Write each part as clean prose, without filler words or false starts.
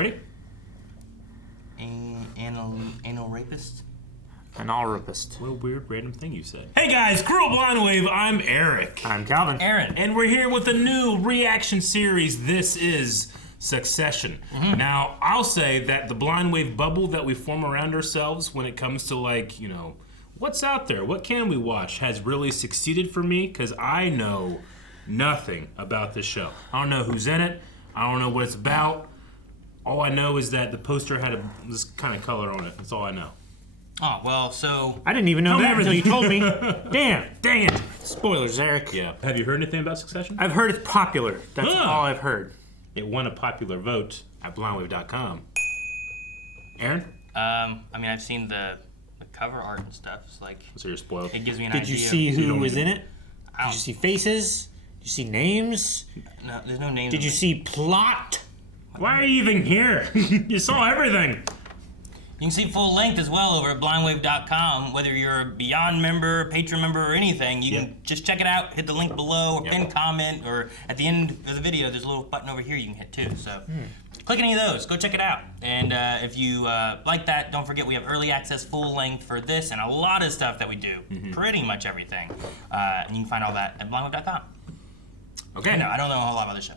Ready? Anal rapist? Anal rapist. What a weird random thing you said. Hey guys, Cruel Blind Wave, I'm Eric. I'm Calvin. Aaron. And we're here with a new reaction series. This is Succession. Now, I'll say that the Blind Wave bubble that we form around ourselves when it comes to, like, you know, what's out there, what can we watch, has really succeeded for me because I know nothing about this show. I don't know who's in it. I don't know what it's about. All I know is that the poster had this kind of color on it. That's all I know. Oh, well, so... I didn't even know that until you told me. Damn. Dang it. Spoilers, Eric. Yeah. Have you heard anything about Succession? I've heard it's popular. That's all I've heard. It won a popular vote at blindwave.com. Aaron? I mean, I've seen the cover art and stuff. It's like... So you're spoiled. It gives me an idea. Did you see who was in it? Did you see faces? Did you see names? No, there's no names. Did you see plot? Why are you even here? You saw everything. You can see full length as well over at blindwave.com. Whether you're a Beyond member, Patreon member, or anything, you can just check it out, hit the link below, or pin comment, or at the end of the video, there's a little button over here you can hit too. So click any of those, go check it out. And if you like that, don't forget we have early access full length for this and a lot of stuff that we do. Pretty much everything. And you can find all that at blindwave.com. Okay. No, I don't know a whole lot about the show.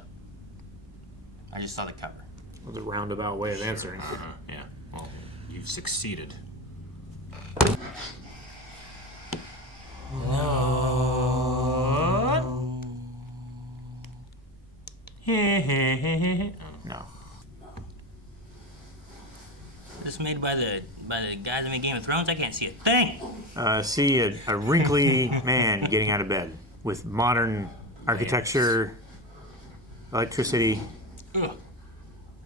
I just saw the cover. That was a roundabout way of answering. Yeah. Well, you've succeeded. No. This made by the guys that made Game of Thrones. I can't see a thing. See a wrinkly man getting out of bed with modern architecture, electricity. Ugh.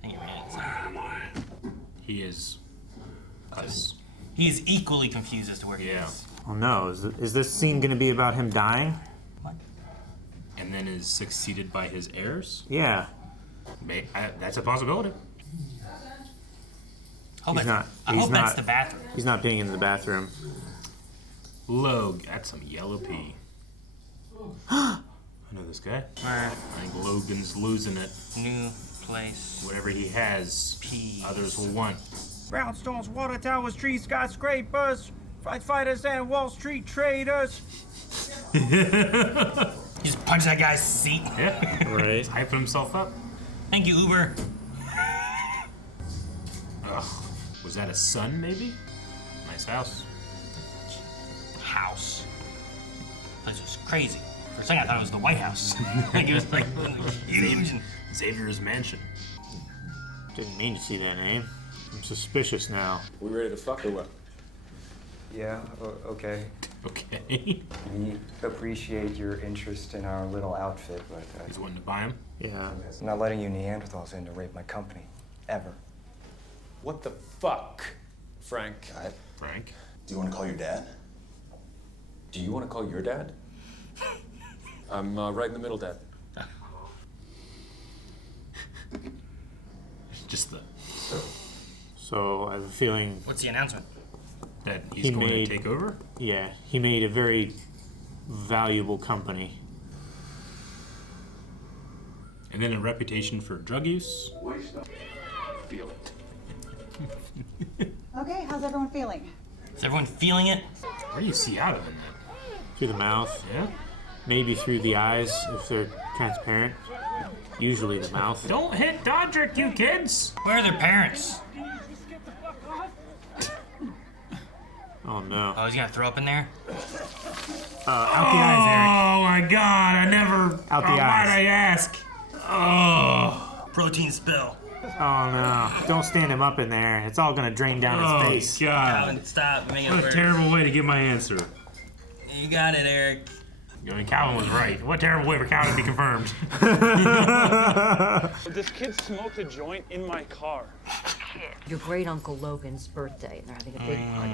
Hang your hands. He is... He is equally confused as to where he Yeah. is. Oh no, is this scene going to be about him dying? What? And then is succeeded by his heirs? Yeah. That's a possibility. I hope He's that's not- the bathroom. He's not being in the bathroom. Logue, that's some yellow pea. I know this guy. I think Logan's losing it. New place. Whatever he has, Peas. others will want. Brownstones, water towers, trees, skyscrapers, fight fighters, and Wall Street traders. He just punched that guy's seat. Yeah. Right. He's hyping himself up. Thank you, Uber. Ugh. Was that a son, maybe? Nice house. House. This was crazy. For a second, I thought it was the White House. Like it was like huge. Xavier's mansion. Didn't mean to see that name. I'm suspicious now. We ready to fuck or what? Yeah, okay. Okay. We appreciate your interest in our little outfit, but He's wanting to buy him. Yeah. I'm not letting you Neanderthals in to rape my company. Ever. What the fuck, Frank? Frank. Do you want to call your dad? Do you want to call your dad? I'm right in the middle, Dad. Just So I have a feeling, What's the announcement? that he's He going made- to take over. yeah, he made a very valuable company. And then a reputation for drug use. Feel it. Okay, how's everyone feeling? Is everyone feeling it? Where do you see out of him then? Through the mouth, Yeah? maybe through the eyes if they're transparent. Usually the mouth. Don't hit Dodrick, you kids! Where are their parents? Oh no. Oh, he's gonna throw up in there? Out the eyes, Eric. Oh my god, I never... Out the Why'd eyes. I ask? Oh. Protein spill. Oh no. Don't stand him up in there. It's all gonna drain down his face. God. Calvin, stop. Make it What a worse. terrible way to get my answer. You got it, Eric. I mean, Calvin was right. What terrible way for Calvin to be confirmed. This kid smoked a joint in my car. Your great uncle Logan's birthday, and they're having a big party.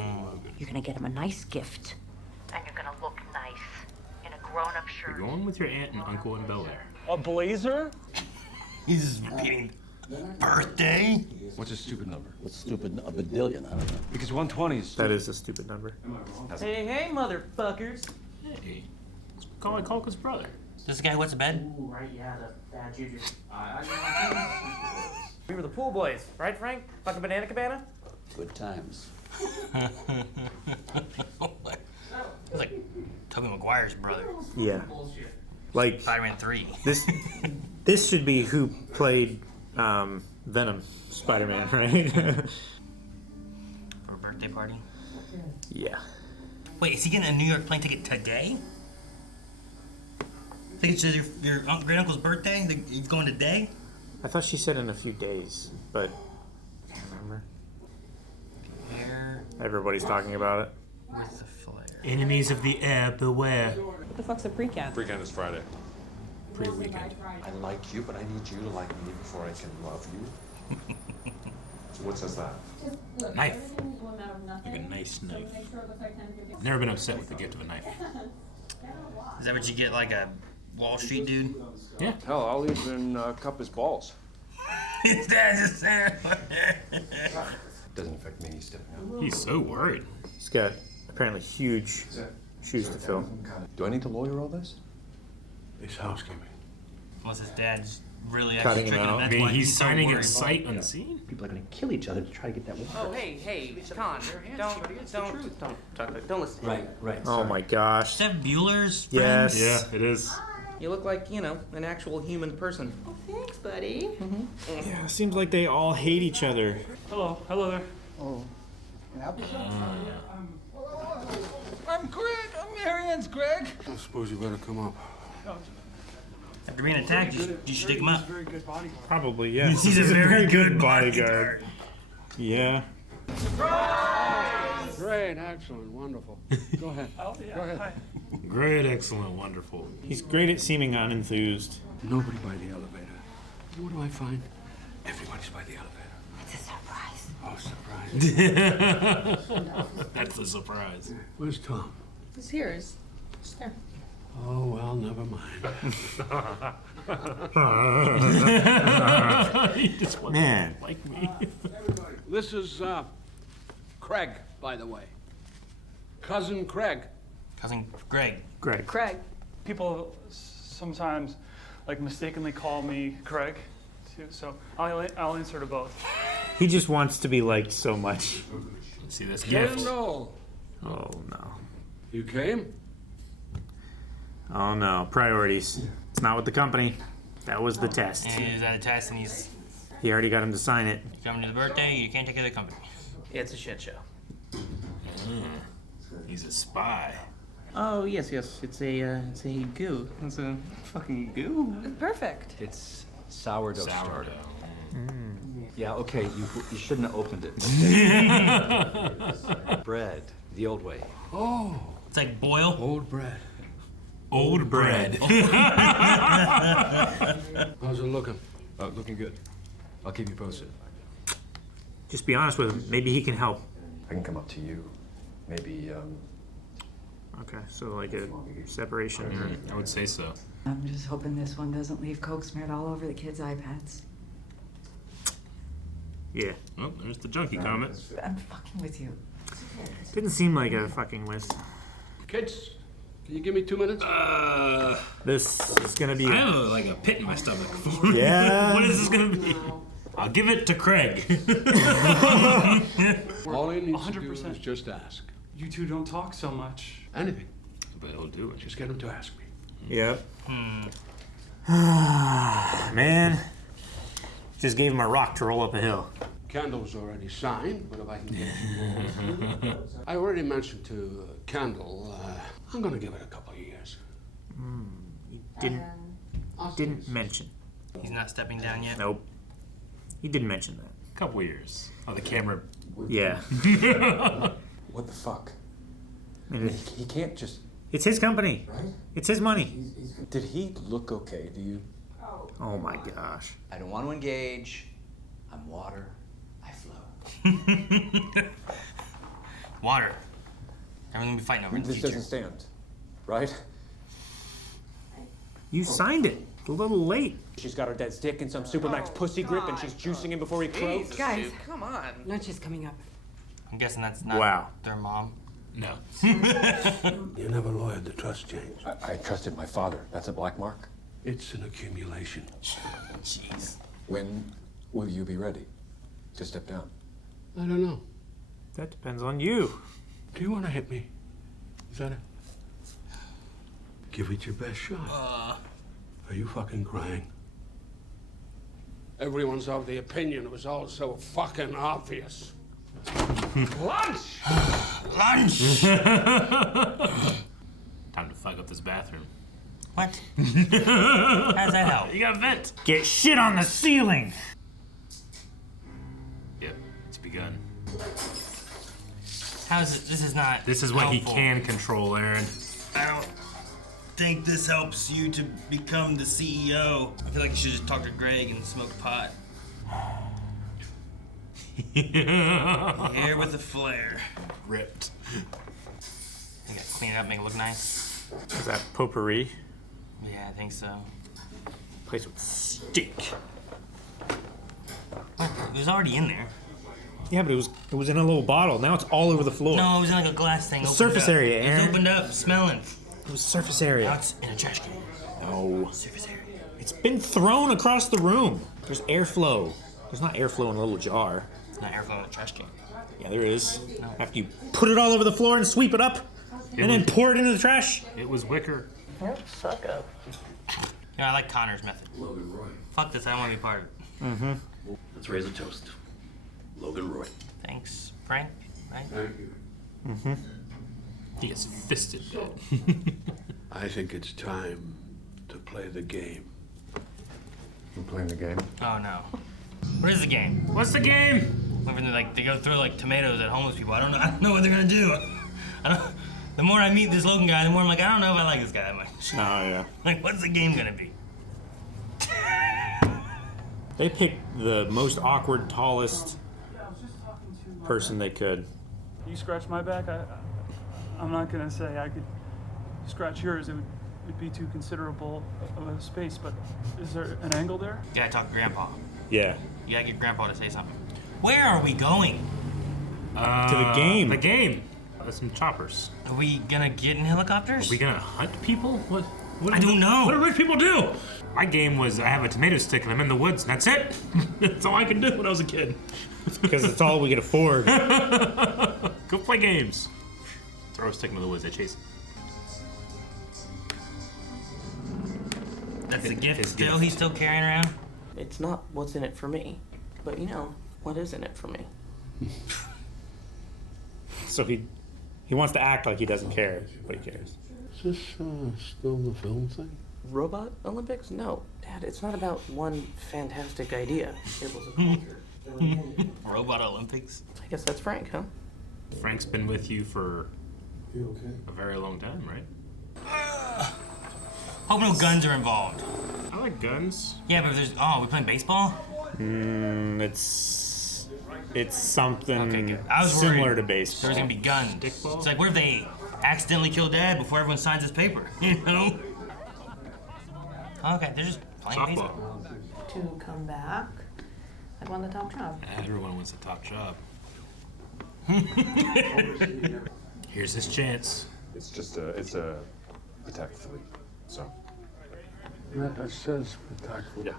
You're gonna get him a nice gift, and you're gonna look nice in a grown-up shirt. You're going with your aunt and uncle in Bel Air. A blazer? He's just repeating birthday. What's a stupid number? What's stupid? A badillion, I don't know. Because 120 is That is a stupid number. Hey, hey, motherfuckers. Hey, it's Macaulay Culkin's brother. This guy who wets a bed? Ooh, right, yeah, the bad juju. We were the pool boys, right, Frank? Fucking Banana Cabana? Good times. It's like Tobey Maguire's brother. Yeah. Like Spider-Man 3. this should be who played Venom Spider-Man, right? For a birthday party? Yeah. Wait, is he getting a New York plane ticket today? I think it's just your great uncle's birthday? He's going today? I thought she said in a few days, but I can't remember. Air Everybody's talking about it. with the flare. Enemies of the air, beware. What the fuck's a pre-can? Weekend is Friday. Pre-weekend. I like you, but I need you to like me before I can love you. So what says that? Knife. Like a nice knife. Never been upset with the gift of a knife. Is that what you get, like a Wall Street dude? Yeah. Hell, I'll even cup his balls. His dad just said. Doesn't affect me stepping out. He's so worried. He's got apparently huge shoes to fill. Do I need to lawyer all this? It's housekeeping. Unless his dad's really Cutting actually him tricking him. out. I That's mean, why he's so signing worried. it sight unseen. People are gonna kill each other to try to get that water. Oh, hey, Con, don't listen. Right. Oh my gosh. Is that Bueller's friend? Yes. Yeah, it is. You look like, an actual human person. Oh, thanks, buddy. Yeah, seems like they all hate each other. Hello there. I'm Greg. I'm Marianne's Greg. I suppose you better come up. After being attacked, you should dig him up. Very good bodyguard. Probably, yeah. He's a very good bodyguard. Yeah. Great, excellent, wonderful. Go ahead. Oh, yeah. Go ahead. Hi. Great, excellent, wonderful. He's great at seeming unenthused. Nobody by the elevator. What do I find? Everybody's by the elevator. It's a surprise. Oh, surprise. That's the surprise. Where's Tom? It's yours. Just there. Oh, well, never mind. He just wants Man. to like me. This is, Craig, by the way. Cousin Craig. Cousin Greg. Greg. Craig. People sometimes mistakenly call me Craig, too. So I'll answer to both. He just wants to be liked so much. See this gift? Kendall. Oh no. You came? Oh no. Priorities. It's not with the company. That was the test. And he was at a test and he's He already got him to sign it. coming to the birthday. You can't take care of the company. It's a shit show. He's a spy. Oh, yes. It's a goo. It's a fucking goo. Perfect. It's sourdough starter. Sourdough. Yeah, okay, you shouldn't have opened it. Okay. Bread, the old way. Oh, It's like boil. old bread. Old bread. How's it looking? Looking good. I'll keep you posted. Just be honest with him. Maybe he can help. I can come up to you. Maybe, Okay, so like a separation. I would say so. I'm just hoping this one doesn't leave Coke smeared all over the kids' iPads. Yeah. Oh, there's the junkie comment. I'm fucking with you. Didn't seem like a fucking list. Kids, can you give me 2 minutes? This is gonna be. I have a pit in my stomach. Yeah. What is this gonna be? I'll give it to Craig. All he needs to do 100%. is just ask. You two don't talk so much. Anything. But he'll do it. Just get him to ask me. Yep. Man. Just gave him a rock to roll up a hill. Kendall's already signed, but if I can get you I already mentioned to Kendall, I'm gonna give it a couple of years. He didn't mention. He's not stepping down yet. Nope. He didn't mention that. Couple years. Oh, the camera. Yeah. what the fuck? I mean, He can't just. it's his company. Right? It's his money. Did he look okay? Do you? Oh my gosh. I don't want to engage. I'm water. I flow. Water. Everyone will be fighting over in the This future. doesn't stand, right? You signed it. A little late. She's got her dad's dick in some Supermax pussy grip and she's juicing him before he croaks. Guys, Come on. lunch is coming up. I'm guessing that's not Wow. their mom. No. You never lawyered the trust change. I trusted my father. That's a black mark. It's an accumulation. Jeez. When Will you be ready to step down? I don't know. That depends on you. Do you want to hit me? Is that it? Give it your best shot. Are you fucking crying? Everyone's of the opinion it was all so fucking obvious. Lunch! Lunch! Time to fuck up this bathroom. What? How does that help? You got a vent. Get shit on the ceiling. Yep, it's begun. How is it? This is not. This is what helpful. he can control, Aaron. I don't think this helps you to become the CEO. I feel like you should just talk to Greg and smoke pot. Here with the flare. Ripped. You gotta clean it up, make it look nice. Is that potpourri? Yeah, I think so. Place with stink. What? It was already in there. Yeah, but it was in a little bottle. Now it's all over the floor. No, it was in like a glass thing. The opened surface up. area, It Aaron. was opened up, smelling. It was surface area. Now it's in a trash can. No. Surface area. It's been thrown across the room. There's airflow. There's not airflow in a little jar. It's not airflow in a trash can. Yeah, there is. No. After you put it all over the floor and sweep it up, and then pour it into the trash. It was wicker. Yep, suck up. You know, I like Connor's method. Logan Roy. Fuck this, I don't want to be part of it. Mm-hmm. Let's raise a toast. Logan Roy. Thanks, Frank. Right? Thank you. Mm-hmm. He gets fisted dead. I think it's time to play the game. You playing the game? Oh no. What is the game? What's the game? When they go throw like tomatoes at homeless people. I don't know what they're gonna do. The more I meet this Logan guy, the more I'm like, I don't know if I like this guy that much. Oh, yeah. Like, what's the game gonna be? They picked the most awkward, tallest person they could. You scratch my back, I'm not gonna say I could scratch yours. It would be too considerable of a space, but is there an angle there? You gotta talk to Grandpa. Yeah. You gotta get Grandpa to say something. Where are we going? To the game. The game. There's some choppers. Are we gonna get in helicopters? Are we gonna hunt people? What I don't know. What do rich people do? My game was I have a tomato stick and I'm in the woods and that's it. That's all I could do when I was a kid. Because it's all we could afford. Go play games. Throw a stick into the woods, I chase. That's the gift His still gift. he's still carrying around? It's not what's in it for me, but you know, what is in it for me? So he wants to act like he doesn't care, but he cares. Is this still the film thing? Robot Olympics? No, Dad, it's not about one fantastic idea. It was a culture. Robot Olympics? I guess that's Frank, huh? Frank's been with you for a very long time, right? Hope no guns are involved. I like guns. Yeah, but if there's we playing baseball? It's something Okay, good. I was similar worried to baseball. There's gonna be guns. Stickball? It's like, what if they accidentally kill Dad before everyone signs this paper? You know? Okay, they're just playing Softball. baseball. To come back, I'd want the top job. Everyone wants a top job. Here's his chance. It's just it's a attack 3. So That says spectacular. yeah.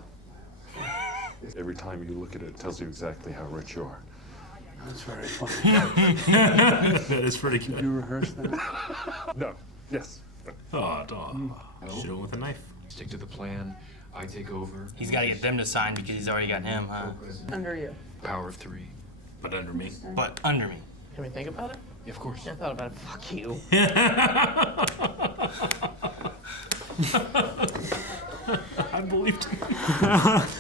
Every time you look at it, it tells you exactly how rich you are. That's very funny. That is pretty Did you good. rehearse that? No. Yes. Oh, dog. Shoot him with a knife. Stick to the plan. I take over. He's gotta get them to sign because he's already got him, huh? Under you. Power of 3. But under me. But under me. Can we think about it? Yeah, of course. Yeah, I thought about it. Fuck you. I believed him.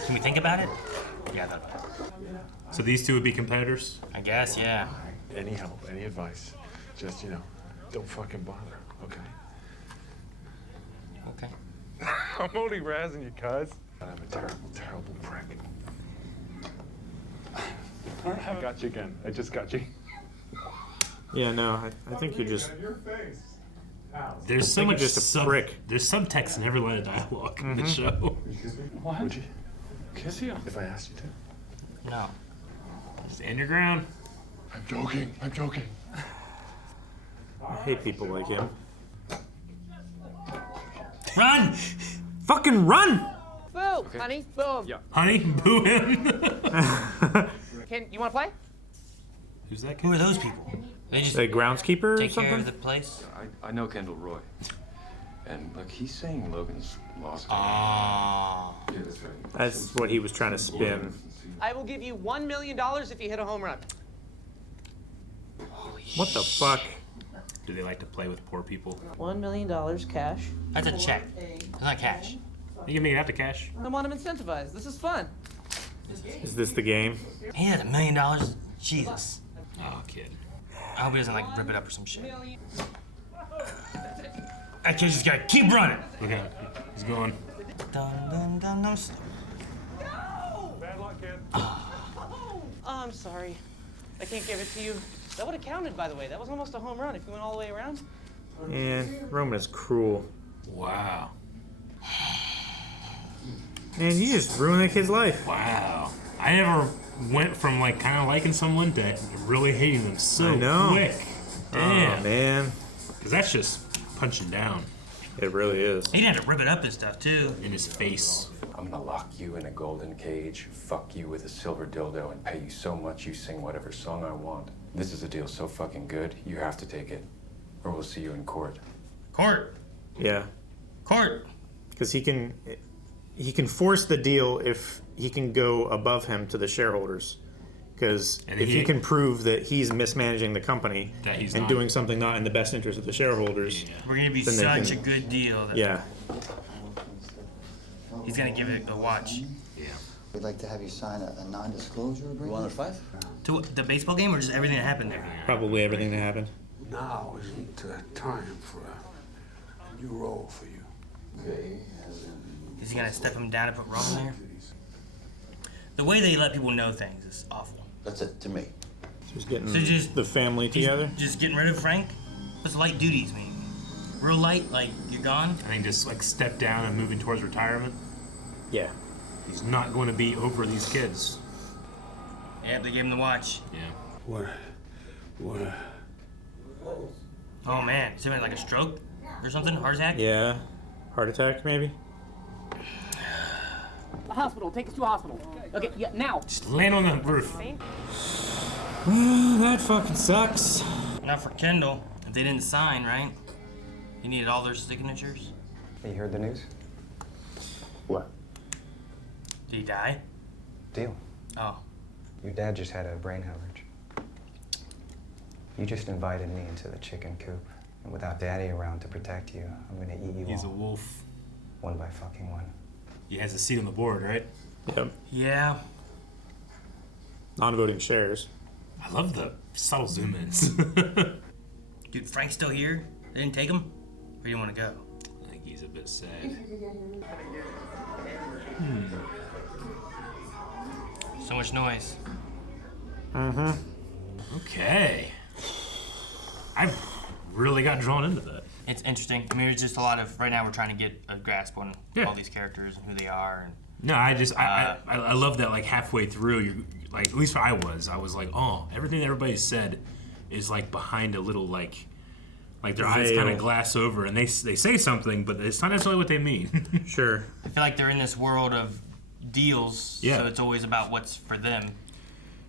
Can we think about it? Yeah, I thought about it. So these two would be competitors? I guess, yeah. Any help, any advice, just, don't fucking bother, okay? Okay. I'm only razzing you, cuz. I'm a terrible, terrible prick. I got you again. I just got you. Yeah, no, I think you're just... There's so think much you're just a prick. There's subtext in every line of dialogue in the show. What? Would you? Kiss you? If I asked you to. No. Stand your ground. I'm joking. I'm joking. I hate people like him. Run! Fucking run! Boo, honey, boom. Yeah. Honey, boo him. You want to play? Who's that? Who are those people? They just The groundskeeper or take something? care of the place. I know Kendall Roy. And look, he's saying Logan's lost. Oh. Yeah, that's right. That's what he was trying to spin. I will give you $1 million if you hit a home run. What the fuck? Do they like to play with poor people? $1 million cash. That's a check. It's not cash. You can make it after cash. I want him incentivized. This is fun. Is this the game? He had $1 million. Jesus. Oh, kid. I hope he doesn't like rip it up or some shit. That kid just gotta keep running. Okay, he's going. Dun, dun, dun, dun. Bad luck, kid. Oh, I'm sorry. I can't give it to you. That would have counted, by the way. That was almost a home run if you went all the way around. Yeah, Roman is cruel. Wow. Man, you just ruined that kid's life. Wow. I never went from like kind of liking someone to really hating them so I know. quick. Damn. Oh, man. Because that's just punching down It really is. He didn't have to rip it up and stuff, too. in his face. I'm gonna lock you in a golden cage, fuck you with a silver dildo, and pay you so much you sing whatever song I want. This is a deal so fucking good, you have to take it, or we'll see you in court. Court. Yeah. Court. Because he can force the deal if he can go above him to the shareholders. Because And if he- he can prove that he's mismanaging the company That he's and not. doing something not in the best interest of the shareholders, We're gonna be Then they such can- a good deal that yeah. he's gonna give it a watch. We'd like to have you sign a non-disclosure agreement. 105? To the baseball game or just everything that happened there? Probably everything that happened. Now isn't time for a new role for you. Is he gonna step him down and put Roman there? The way they let people know things is awful. That's it to me. Just getting So just- the family together. Just getting rid of Frank? What's light duties mean? Real light, like you're gone? I think just like step down and moving towards retirement. Yeah. He's not going to be over these kids. Yeah, they gave him the watch. Yeah. What? Oh man, is he having like a stroke or something? Heart attack? Yeah. Heart attack, maybe? The hospital. Take us to a hospital. Okay, yeah, now. Just land on the roof. That fucking sucks. Not for Kendall. If they didn't sign, right? He needed all their signatures. You heard the news? What? Did he die? Deal. Oh. Your dad just had a brain hemorrhage. You just invited me into the chicken coop. And without Daddy around to protect you, I'm gonna eat you He's a all. wolf. One by fucking one. He has a seat on the board, right? Yep. Yeah. Non-voting shares. I love the subtle zoom ins. Dude, Frank's still here? They didn't take him? Or do you want to go? I think he's a bit sad. So much noise. Mm-hmm. Okay. I've really got drawn into that. It's interesting. I mean, it's just a lot of, right now we're trying to get a grasp on all these characters and who they are. And No, I love that like halfway through, you're like, at least I was like, oh, everything that everybody said is like behind a little like their eyes kind of glass over and they say something, but it's not necessarily what they mean. Sure. I feel like they're in this world of deals, Yeah. so it's always about what's for them.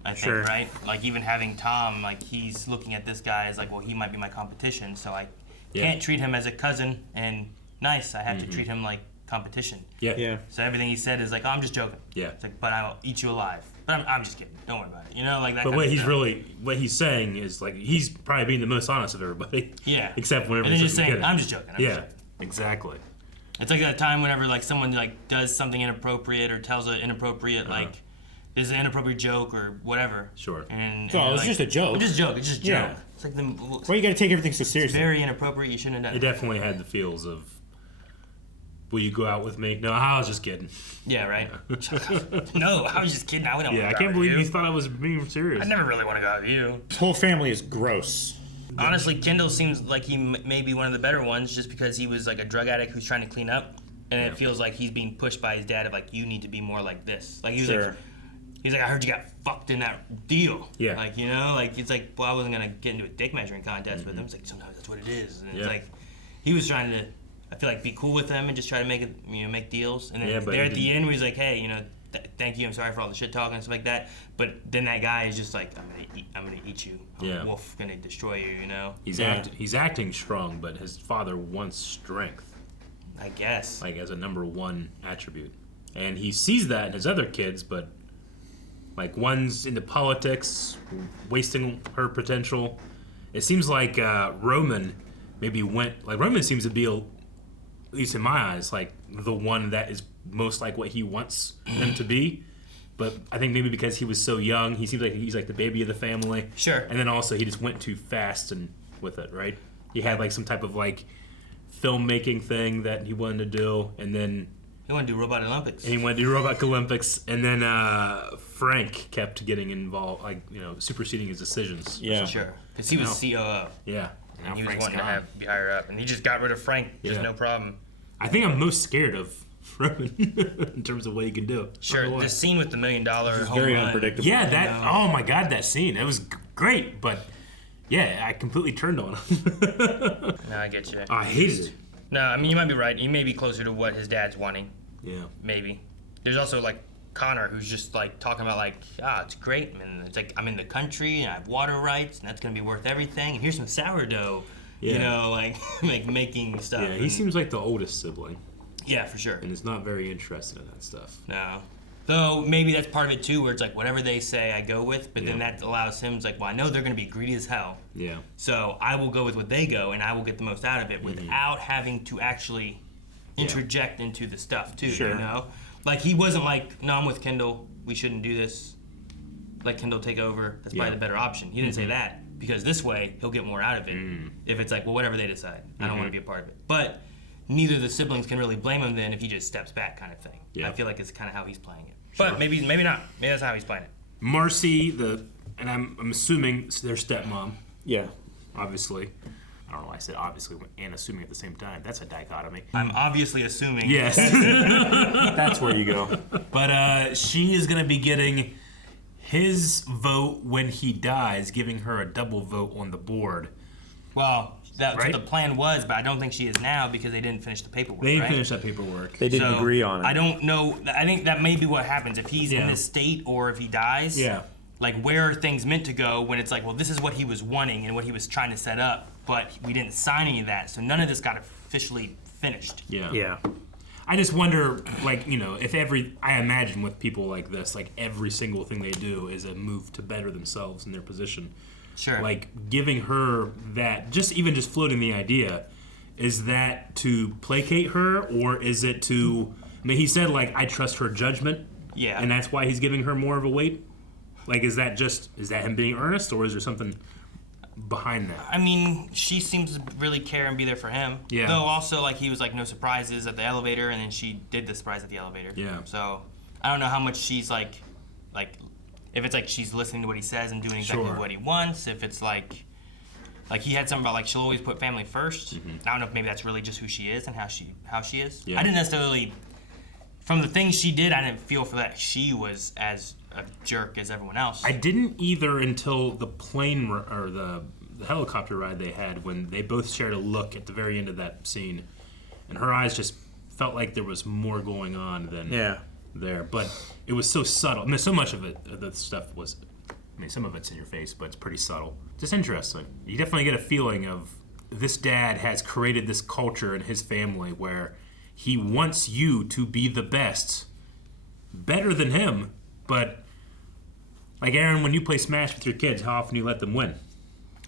I think, Sure. right? Like even having Tom, like he's looking at this guy as like, well, he might be my competition, so I can't treat him as a cousin and nice. I have to treat him like competition. Yeah. Yeah. So everything he said is like, oh, I'm just joking. Yeah. It's like, but I'll eat you alive. But I'm just kidding. Don't worry about it. You know, like that. But kind of stuff. what he's saying is like he's probably being the most honest of everybody. Yeah. Except whenever And then he's just saying, kidding. I'm just joking. I'm just Yeah. joking. Exactly. It's like that time whenever like someone like does something inappropriate or tells an inappropriate like is an inappropriate joke or whatever. Sure. And Oh, it's like, just a joke. It's just a joke. It's just a Yeah. joke. It's like them. Why you gotta take everything so seriously? Very inappropriate. You shouldn't have It done it. definitely had the feels of, will you go out with me? No, I was just kidding. Yeah, right. No, I was just kidding. I wouldn't. Yeah, I can't believe you thought I was being serious. I never really want to go out with you. This whole family is gross. Honestly, Kendall seems like he may be one of the better ones just because he was like a drug addict who's trying to clean up. And it feels like he's being pushed by his dad of like, you need to be more like this. Like he was like, he's like, I heard you got fucked in that deal. Yeah. Like, you know, like it's like, well, I wasn't gonna get into a dick measuring contest with him. It's like sometimes that's what it is. And it's like he was trying to, I feel like, be cool with them and just try to make it, make deals. And then Yeah, but there he at the end where he's like, hey, thank you, I'm sorry for all the shit talking and stuff like that. But then that guy is just like, I'm gonna eat you. I'm a wolf, gonna destroy you. You know. He's acting strong, but his father wants strength. I guess. Like as a number one attribute, and he sees that in his other kids, but like one's into politics, wasting her potential. It seems like Roman maybe Roman seems to be, at least in my eyes, like the one that is most like what he wants him to be. But I think maybe because he was so young, he seems like he's like the baby of the family. Sure. And then also he just went too fast and with it, right? He had like some type of like filmmaking thing that he wanted to do, and then he wanted to do Robot Olympics. And he wanted to do Robot Olympics, and then Frank kept getting involved, like superseding his decisions. Yeah, sure. Because he was COO. Yeah. And he was wanting to be higher up, and he just got rid of Frank. Just no problem. I think I'm most scared of Roman in terms of what he can do. Sure, the scene with the $1 million home very run. unpredictable. Yeah, that. Oh my God, that scene. It was great, but yeah, I completely turned on him. No, I get you. I hated it. No, I mean you might be right. He may be closer to what his dad's wanting. Yeah. Maybe. There's also like Connor, who's just like talking about like, it's great, man. It's like I'm in the country and I have water rights, and that's gonna be worth everything. And here's some sourdough. Yeah. You know, like making stuff. Yeah, he seems like the oldest sibling. Yeah, for sure. And is not very interested in that stuff. No. Though maybe that's part of it too, where it's like whatever they say, I go with. But then that allows him. It's like, well, I know they're gonna be greedy as hell. Yeah. So I will go with what they go, and I will get the most out of it without having to actually interject into the stuff too. Sure. You know, like he wasn't like, no, I'm with Kendall. We shouldn't do this. Let Kendall take over. That's probably the better option. He didn't say that because this way he'll get more out of it. If it's like, well, whatever they decide, I don't want to be a part of it. But neither of the siblings can really blame him then if he just steps back, kind of thing. Yeah. I feel like it's kind of how he's playing it. Sure. But maybe not. Maybe that's how he's playing it. Marcy, and I'm assuming it's their stepmom. Yeah. Obviously. I don't know why I said obviously and assuming at the same time. That's a dichotomy. I'm obviously assuming. Yes. That's where you go. But she is going to be getting his vote when he dies, giving her a double vote on the board. Well, that's what the plan was, but I don't think she is now because they didn't finish the paperwork. They didn't finish that paperwork. They didn't agree on it. I don't know. I think that may be what happens if he's in this state or if he dies. Yeah. Like, where are things meant to go when it's like, well, this is what he was wanting and what he was trying to set up, but we didn't sign any of that, so none of this got officially finished. Yeah. Yeah. I just wonder, like, if I imagine with people like this, like every single thing they do is a move to better themselves in their position. Sure. Like giving her that, just floating the idea, is that to placate her or is it to? I mean, he said like I trust her judgment. Yeah. And that's why he's giving her more of a weight. Like, is that him being earnest or is there something behind that? I mean, she seems to really care and be there for him. Yeah. Though also, like, he was like, no surprises at the elevator, and then she did the surprise at the elevator. Yeah. So, I don't know how much she's like, if it's like she's listening to what he says and doing exactly what he wants, if it's like he had something about like she'll always put family first. I don't know if maybe that's really just who she is and how she is. Yeah. I didn't necessarily, from the things she did, I didn't feel for that she was as a jerk as everyone else. I didn't either until the plane or the helicopter ride they had when they both shared a look at the very end of that scene, and her eyes just felt like there was more going on than there. But it was so subtle. I mean, so much of it, the stuff was. I mean, some of it's in your face, but it's pretty subtle. Just interesting. You definitely get a feeling of this dad has created this culture in his family where he wants you to be the best, better than him, but. Like, Aaron, when you play Smash with your kids, how often do you let them win?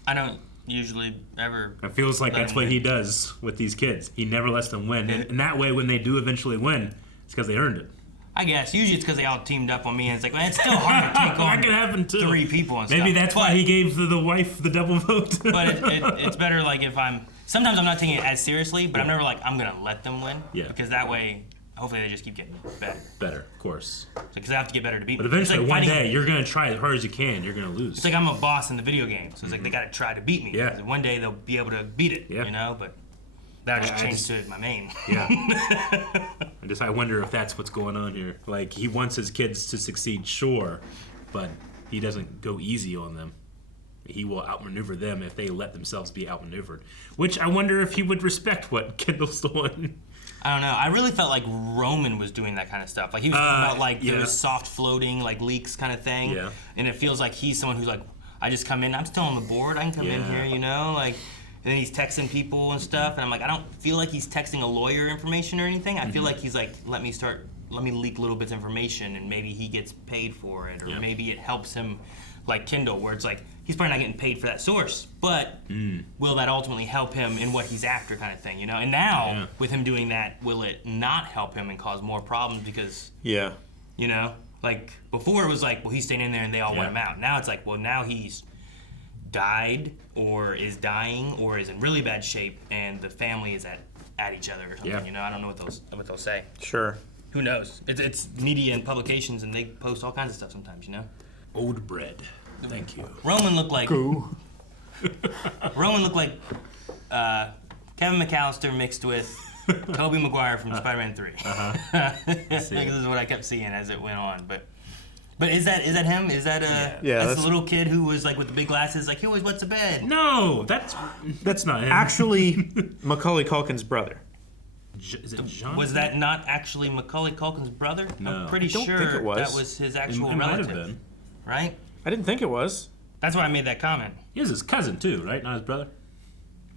I don't usually ever. It feels like that's what he does with these kids. He never lets them win. And that way, when they do eventually win, it's because they earned it. I guess. Usually it's because they all teamed up on me, and it's like, well, it's still hard to take on that can happen too. 3 people and stuff. Maybe that's why he gave the wife the double vote. But it's better, like, if I'm... Sometimes I'm not taking it as seriously, but I'm never like, I'm going to let them win. Yeah. Because that way... Hopefully they just keep getting better. Better, of course. Because I have to get better to beat me. But eventually, like one day, you're going to try as hard as you can. You're going to lose. It's like I'm a boss in the video game. So it's like they got to try to beat me. Yeah. One day they'll be able to beat it, you know? But that just changed to my main. Yeah. I wonder if that's what's going on here. Like, he wants his kids to succeed, sure, but he doesn't go easy on them. He will outmaneuver them if they let themselves be outmaneuvered. Which I wonder if he would respect what Kendall's doing. I don't know. I really felt like Roman was doing that kind of stuff. Like he was talking about like those soft floating like leaks kind of thing. Yeah. And it feels like he's someone who's like, I just come in. I'm still on the board. I can come in here, you know, like. And then he's texting people and stuff. And I'm like, I don't feel like he's texting a lawyer information or anything. I feel like he's like, let me leak little bits of information, and maybe he gets paid for it, or maybe it helps him, like Kendall, where it's like he's probably not getting paid for that source, but will that ultimately help him in what he's after, kind of thing, you know? And now with him doing that, will it not help him and cause more problems because you know, like before it was like, well, he's staying in there and they all want him out. Now it's like, well, now he's died or is dying or is in really bad shape, and the family is at each other or something. You know, I don't know what they'll say. Sure. Who knows? It's media and publications, and they post all kinds of stuff sometimes, you know? Old bread. Thank you. Roman looked like... Roman looked like Kevin McAllister mixed with Tobey Maguire from Spider-Man 3. This is what I kept seeing as it went on, But is that him? Is that that's the little kid who was like with the big glasses, like, he always wets the bed? No, that's not him. Actually, Macaulay Culkin's brother. Is it John? Was that not actually Macaulay Culkin's brother? No. I'm pretty think sure it was. that was his actual It might have relative. been. Right? I didn't think it was. That's why I made that comment. He was his cousin too, right? Not his brother?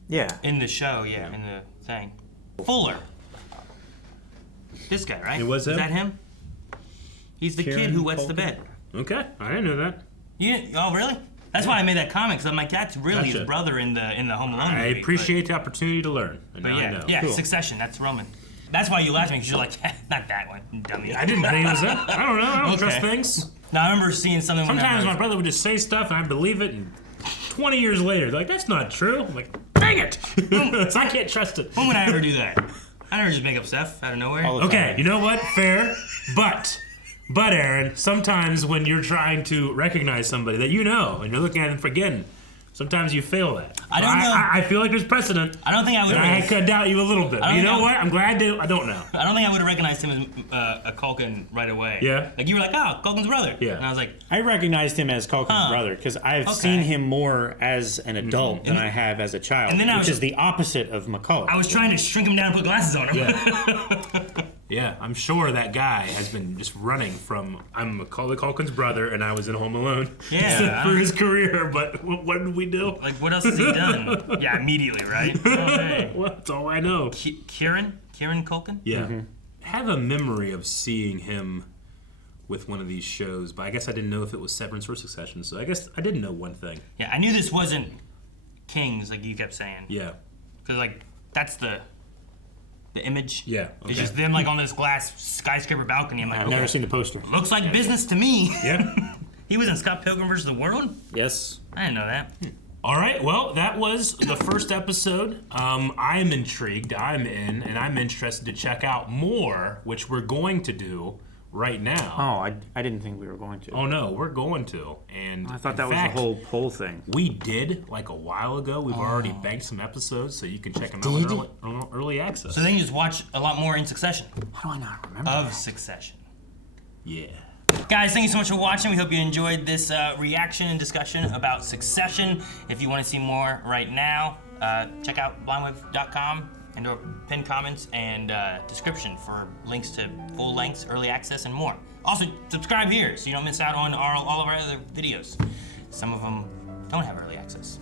Yeah. In the show, in the thing. Fuller. This guy, right? It was him? Is that him? He's the kid who wets the bed. Okay, I didn't know that. Oh, really? That's why I made that comment, because I'm like, that's really his brother in the Home Alone movie. I appreciate the opportunity to learn. And But now I know. yeah, Succession, that's Roman. That's why you laughed at me, because you're like, not that one, dummy. I didn't think it was that. I don't know. I don't trust things. Now, I remember seeing something Sometimes my brother would just say stuff and I believe it, and 20 years later, they're like, that's not true. I'm like, dang it! So I can't trust it. When would I ever do that? I never just make up stuff out of nowhere. Okay, you know what? Fair, but Aaron, sometimes when you're trying to recognize somebody that you know and you're looking at them forgetting, sometimes you fail that. I don't know. I feel like there's precedent. I don't think I would. I could doubt you a little bit. But you know what? I'm glad to. I don't know. I don't think I would have recognized him as a Culkin right away. Yeah. Like you were like, oh, Culkin's brother. Yeah. And I was like, I recognized him as Culkin's brother because I've seen him more as an adult than I have as a child, And then which is the opposite of Macaulay. I was trying to shrink him down and put glasses on him. Yeah. Yeah, I'm sure that guy has been just running from, I'm Macaulay Culkin's brother and I was in Home Alone for his career, but what did we do? Like, what else has he done? Yeah, immediately, right? Okay. Well, that's all I know. Kieran Culkin? Yeah. I have a memory of seeing him with one of these shows, but I guess I didn't know if it was Severance or Succession, so I guess I didn't know one thing. Yeah, I knew this wasn't Kings, like you kept saying. Yeah. Because, like, that's the image. Yeah. It's just them, like, on this glass skyscraper balcony. I'm like, I've never seen the poster. Looks like business to me. Yeah. He was in Scott Pilgrim vs. the World? Yes. I didn't know that. All right, well, that was the first episode. I'm intrigued, I'm in, and I'm interested to check out more, which we're going to do right now. Oh, I didn't think we were going to. Oh, no, we're going to. And I thought that in was fact, the whole poll thing. We did, like a while ago. We've already banked some episodes, so you can check them out on early access. So then you just watch a lot more in Succession. How do I not remember Of Succession. Yeah. Guys, thank you so much for watching. We hope you enjoyed this reaction and discussion about Succession. If you want to see more right now, check out blindwave.com and or pinned comments and description for links to full lengths, early access, and more. Also, subscribe here so you don't miss out on all of our other videos. Some of them don't have early access.